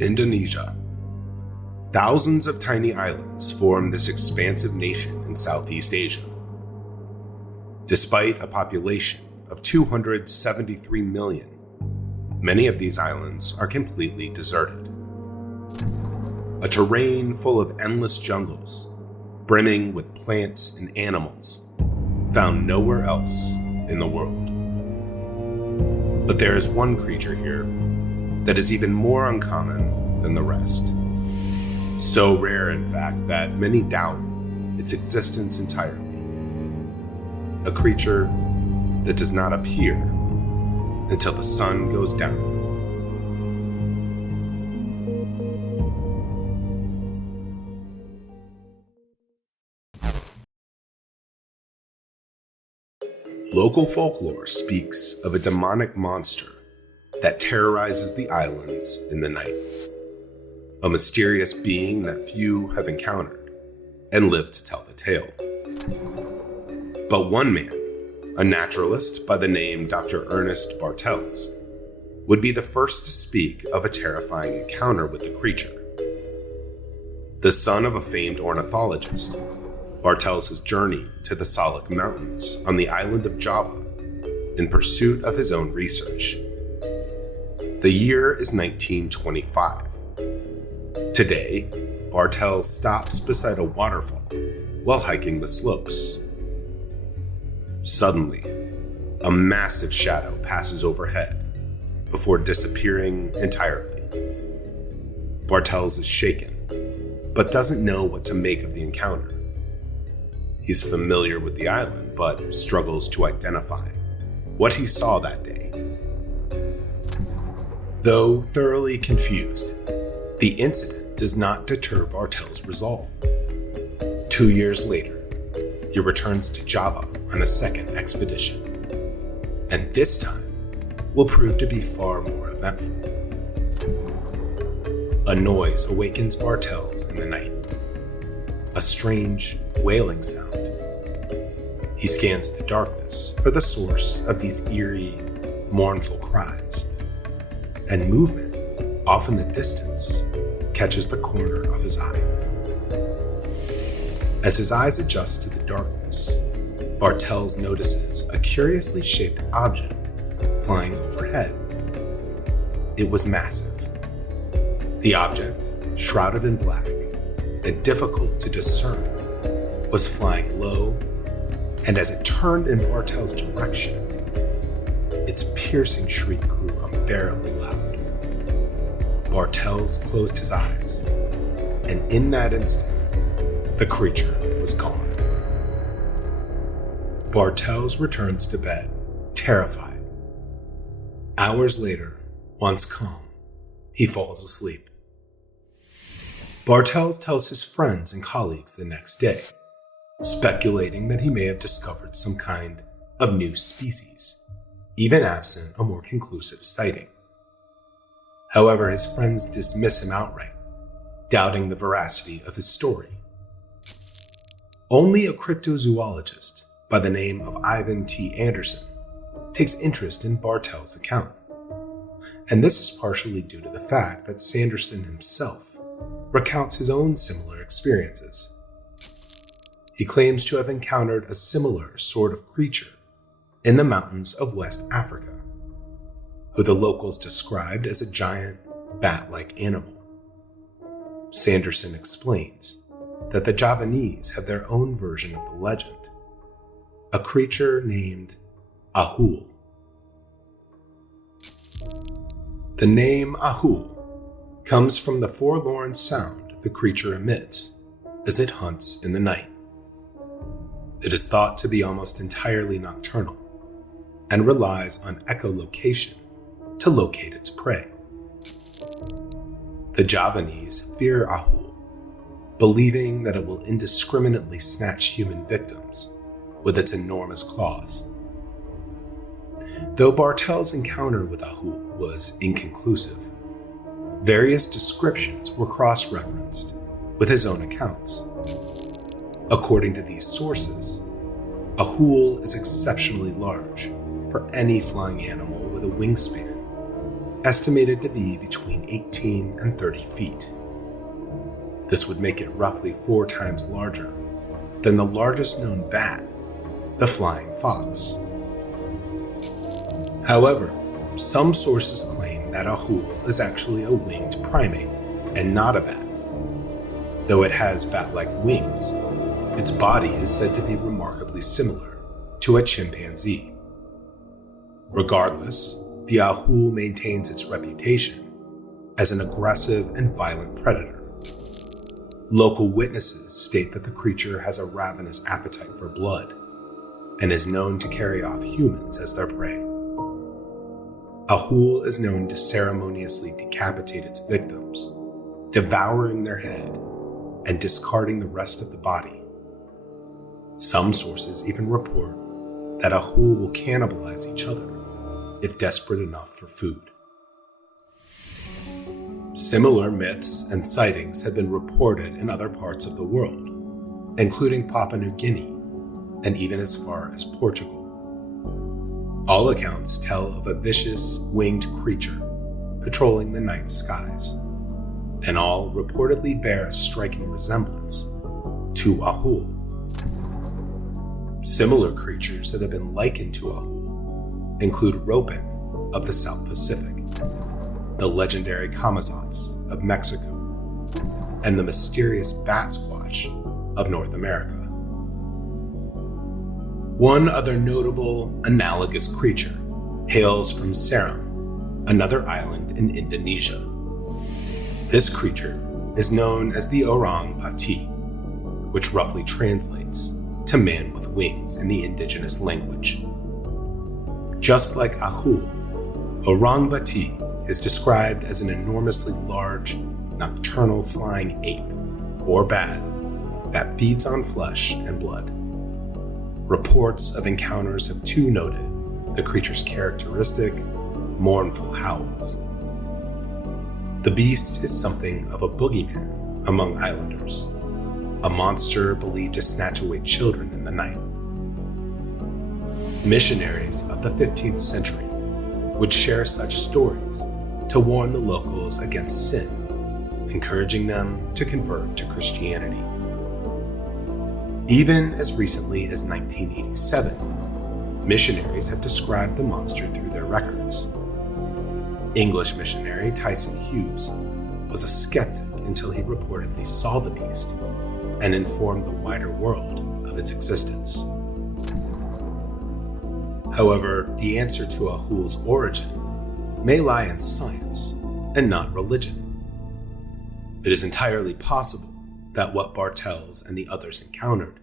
Indonesia. Thousands of tiny islands form this expansive nation in Southeast Asia. Despite a population of 273 million, many of these islands are completely deserted. A terrain full of endless jungles, brimming with plants and animals, found nowhere else in the world. But there is one creature here that is even more uncommon than the rest. So rare, in fact, that many doubt its existence entirely. A creature that does not appear until the sun goes down. Local folklore speaks of a demonic monster that terrorizes the islands in the night. A mysterious being that few have encountered and lived to tell the tale. But one man, a naturalist by the name Dr. Ernest Bartels, would be the first to speak of a terrifying encounter with the creature. The son of a famed ornithologist, Bartels has journeyed to the Salak Mountains on the island of Java in pursuit of his own research. The year is 1925. Today, Bartels stops beside a waterfall while hiking the slopes. Suddenly, a massive shadow passes overhead before disappearing entirely. Bartels is shaken, but doesn't know what to make of the encounter. He's familiar with the island, but struggles to identify what he saw that day. Though thoroughly confused, the incident does not deter Bartels' resolve. 2 years later, he returns to Java on a second expedition, and this time will prove to be far more eventful. A noise awakens Bartels in the night, a strange wailing sound. He scans the darkness for the source of these eerie, mournful cries, and movement off in the distance catches the corner of his eye. As his eyes adjust to the darkness, Bartels notices a curiously shaped object flying overhead. It was massive. The object, shrouded in black and difficult to discern, was flying low, and as it turned in Bartels' direction, its piercing shriek grew unbearably loud. Bartels closed his eyes, and in that instant, the creature was gone. Bartels returns to bed, terrified. Hours later, once calm, he falls asleep. Bartels tells his friends and colleagues the next day, speculating that he may have discovered some kind of new species, even absent a more conclusive sighting. However, his friends dismiss him outright, doubting the veracity of his story. Only a cryptozoologist by the name of Ivan T. Anderson takes interest in Bartels' account, and this is partially due to the fact that Sanderson himself recounts his own similar experiences. He claims to have encountered a similar sort of creature in the mountains of West Africa, who the locals described as a giant, bat-like animal. Sanderson explains that the Javanese have their own version of the legend, a creature named Ahool. The name Ahool comes from the forlorn sound the creature emits as it hunts in the night. It is thought to be almost entirely nocturnal and relies on echolocation to locate its prey. The Javanese fear Ahool, believing that it will indiscriminately snatch human victims with its enormous claws. Though Bartels' encounter with Ahool was inconclusive, various descriptions were cross-referenced with his own accounts. According to these sources, Ahool is exceptionally large for any flying animal with a wingspan, estimated to be between 18 and 30 feet. This would make it roughly 4 times larger than the largest known bat, the flying fox. However, some sources claim that Ahool is actually a winged primate and not a bat. Though it has bat-like wings, its body is said to be remarkably similar to a chimpanzee. Regardless, the Ahool maintains its reputation as an aggressive and violent predator. Local witnesses state that the creature has a ravenous appetite for blood and is known to carry off humans as their prey. Ahool is known to ceremoniously decapitate its victims, devouring their head and discarding the rest of the body. Some sources even report that Ahool will cannibalize each other if desperate enough for food. Similar myths and sightings have been reported in other parts of the world, including Papua New Guinea and even as far as Portugal. All accounts tell of a vicious, winged creature patrolling the night skies, and all reportedly bear a striking resemblance to Ahool. Similar creatures that have been likened to Ahool include Raben of the South Pacific, the legendary Camazotz of Mexico, and the mysterious bat squatch of North America. One other notable analogous creature hails from Seram, another island in Indonesia. This creature is known as the Orang Pati, which roughly translates to man with wings in the indigenous language. Just like Ahool, Orang Pati is described as an enormously large, nocturnal flying ape, or bat, that feeds on flesh and blood. Reports of encounters have too noted the creature's characteristic, mournful howls. The beast is something of a boogeyman among islanders, a monster believed to snatch away children in the night. Missionaries of the 15th century would share such stories to warn the locals against sin, encouraging them to convert to Christianity. Even as recently as 1987, missionaries have described the monster through their records. English missionary Tyson Hughes was a skeptic until he reportedly saw the beast and informed the wider world of its existence. However, the answer to Ahool's origin may lie in science and not religion. It is entirely possible that what Bartels and the others encountered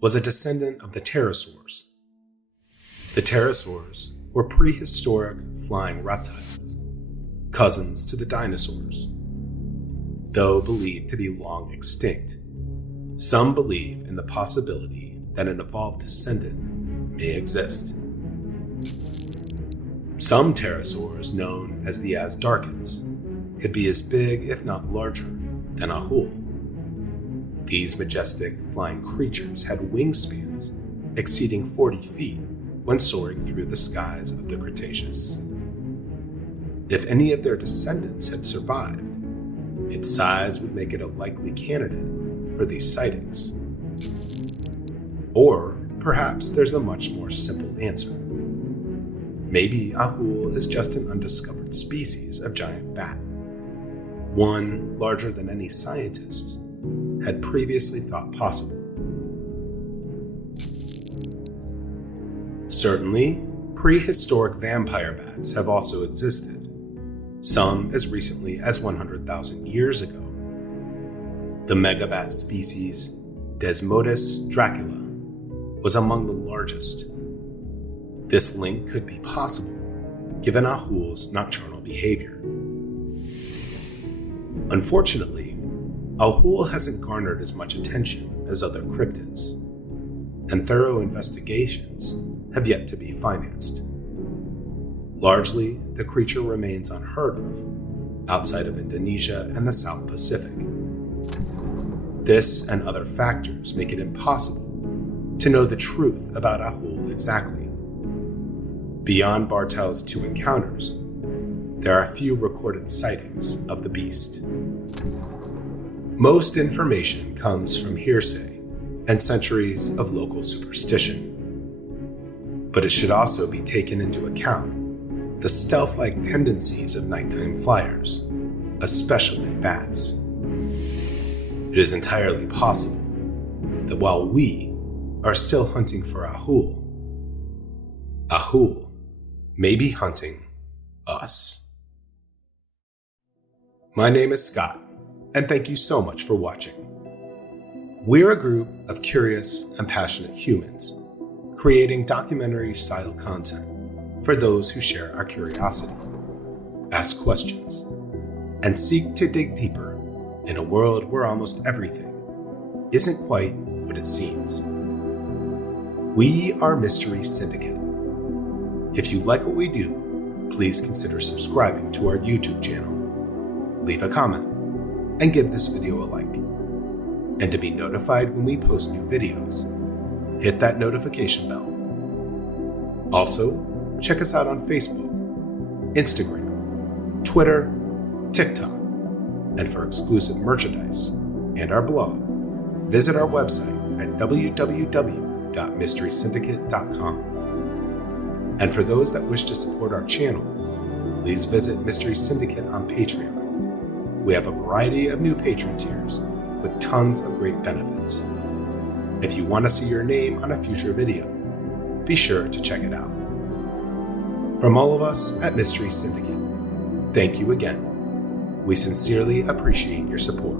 was a descendant of the pterosaurs. The pterosaurs were prehistoric flying reptiles, cousins to the dinosaurs. Though believed to be long extinct, some believe in the possibility that an evolved descendant may exist. Some pterosaurs, known as the Azdarkans, could be as big, if not larger, than Ahool. These majestic flying creatures had wingspans exceeding 40 feet when soaring through the skies of the Cretaceous. If any of their descendants had survived, its size would make it a likely candidate for these sightings. Or perhaps there's a much more simple answer. Maybe Ahool is just an undiscovered species of giant bat, one larger than any scientists had previously thought possible. Certainly, prehistoric vampire bats have also existed, some as recently as 100,000 years ago. The megabat species Desmodus dracula was among the largest. This link could be possible given Ahool's nocturnal behavior. Unfortunately, Ahool hasn't garnered as much attention as other cryptids, and thorough investigations have yet to be financed. Largely, the creature remains unheard of outside of Indonesia and the South Pacific. This and other factors make it impossible to know the truth about Ahool exactly. Beyond Bartel's 2 encounters, there are few recorded sightings of the beast. Most information comes from hearsay and centuries of local superstition. But it should also be taken into account the stealth-like tendencies of nighttime flyers, especially bats. It is entirely possible that while we are still hunting for Ahool, Ahool may be hunting us. My name is Scott, and thank you so much for watching. We're a group of curious and passionate humans, creating documentary-style content for those who share our curiosity, ask questions, and seek to dig deeper in a world where almost everything isn't quite what it seems. We are Mystery Syndicate. If you like what we do, please consider subscribing to our YouTube channel, leave a comment, and give this video a like. And to be notified when we post new videos, hit that notification bell. Also, check us out on Facebook, Instagram, Twitter, TikTok, and for exclusive merchandise and our blog, visit our website at www.mysterysyndicate.com. And for those that wish to support our channel, please visit Mystery Syndicate on Patreon. We have a variety of new patron tiers with tons of great benefits. If you want to see your name on a future video, be sure to check it out. From all of us at Mystery Syndicate, thank you again. We sincerely appreciate your support.